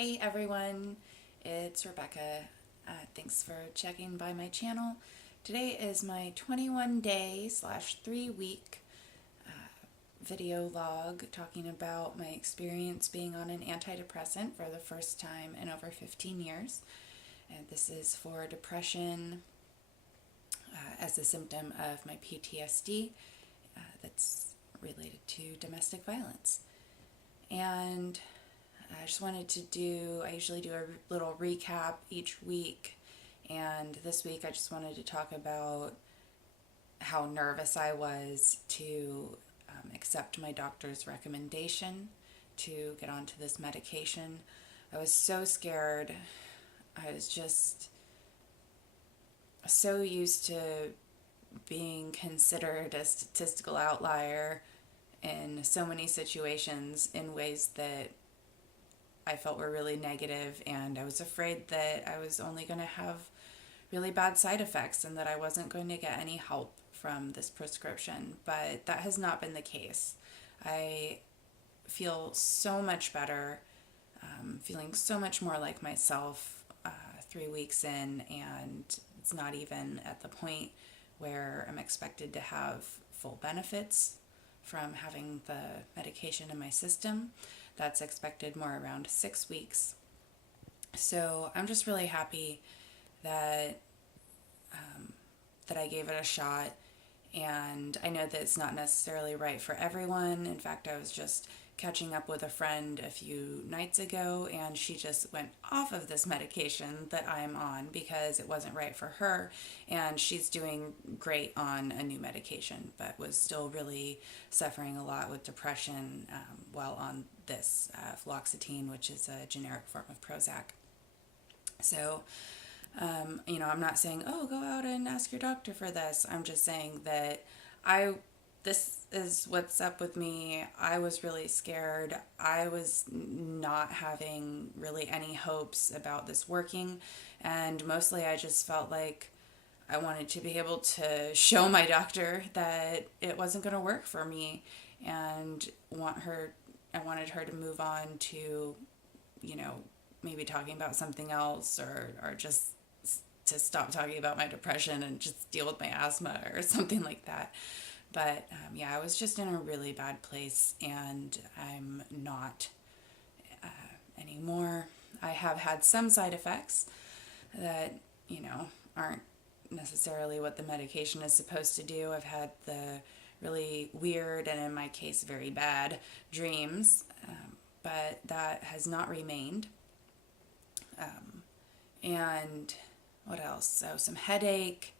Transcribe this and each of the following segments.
Hey everyone, it's Rebecca. Thanks for checking by my channel. Today is my 21-day/3-week video log talking about my experience being on an antidepressant for the first time in over 15 years. And this is for depression as a symptom of my PTSD that's related to domestic violence. And I just wanted to I usually do a little recap each week, and this week I just wanted to talk about how nervous I was to accept my doctor's recommendation to get onto this medication. I was so scared. I was just so used to being considered a statistical outlier in so many situations in ways that I felt were really negative, and I was afraid that I was only going to have really bad side effects and that I wasn't going to get any help from this prescription, but that has not been the case. I feel so much better, feeling so much more like myself 3 weeks in, and it's not even at the point where I'm expected to have full benefits from having the medication in my system. That's expected more around 6 weeks. So I'm just really happy that I gave it a shot, and I know that it's not necessarily right for everyone. In fact, I was just catching up with a friend a few nights ago, and she just went off of this medication that I'm on because it wasn't right for her, and she's doing great on a new medication, but was still really suffering a lot with depression while on this fluoxetine, which is a generic form of Prozac. So I'm not saying, oh, go out and ask your doctor for this. I'm just saying that this is what's up with me. I was really scared. I was not having really any hopes about this working, and mostly I just felt like I wanted to be able to show my doctor that it wasn't going to work for me, and I wanted her to move on to, maybe talking about something else, or just to stop talking about my depression and just deal with my asthma or something like that. But I was just in a really bad place, and I'm not anymore. I have had some side effects that, aren't necessarily what the medication is supposed to do. I've had the really weird, and in my case, very bad dreams, but that has not remained. And what else? So some headache,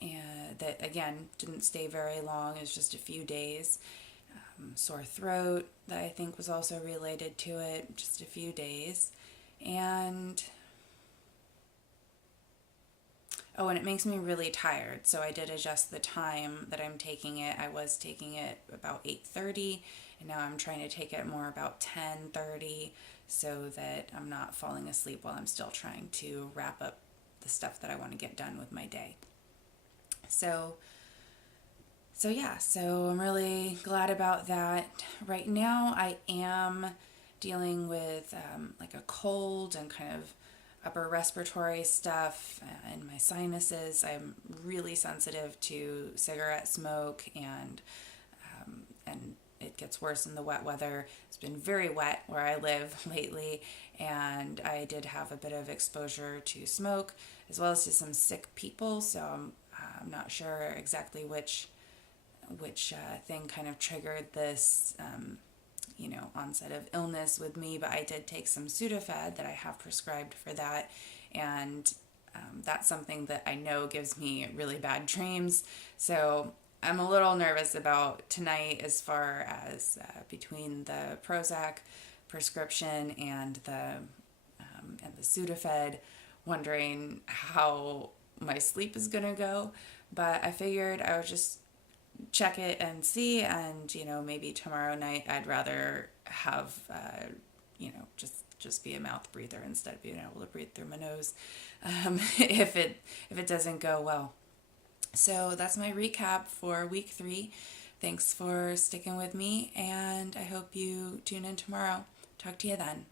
and that again didn't stay very long. It was just a few days. Sore throat that I think was also related to it, just a few days. And and it makes me really tired. So I did adjust the time that I'm taking it. I was taking it about 8:30, and now I'm trying to take it more about 10:30 so that I'm not falling asleep while I'm still trying to wrap up the stuff that I want to get done with my day. So I'm really glad about that. Right now I am dealing with like a cold and kind of upper respiratory stuff in my sinuses. I'm really sensitive to cigarette smoke, and it gets worse in the wet weather. It's been very wet where I live lately, and I did have a bit of exposure to smoke as well as to some sick people, so I'm not sure exactly which thing kind of triggered this onset of illness with me, but I did take some Sudafed that I have prescribed for that, and that's something that I know gives me really bad dreams. So I'm a little nervous about tonight as far as between the Prozac prescription and the Sudafed, wondering how my sleep is going to go. But I figured I would just check it and see, and maybe tomorrow night I'd rather have just be a mouth breather instead of being able to breathe through my nose if it doesn't go well. So that's my recap for week 3. Thanks for sticking with me, and I hope you tune in tomorrow. Talk to you then.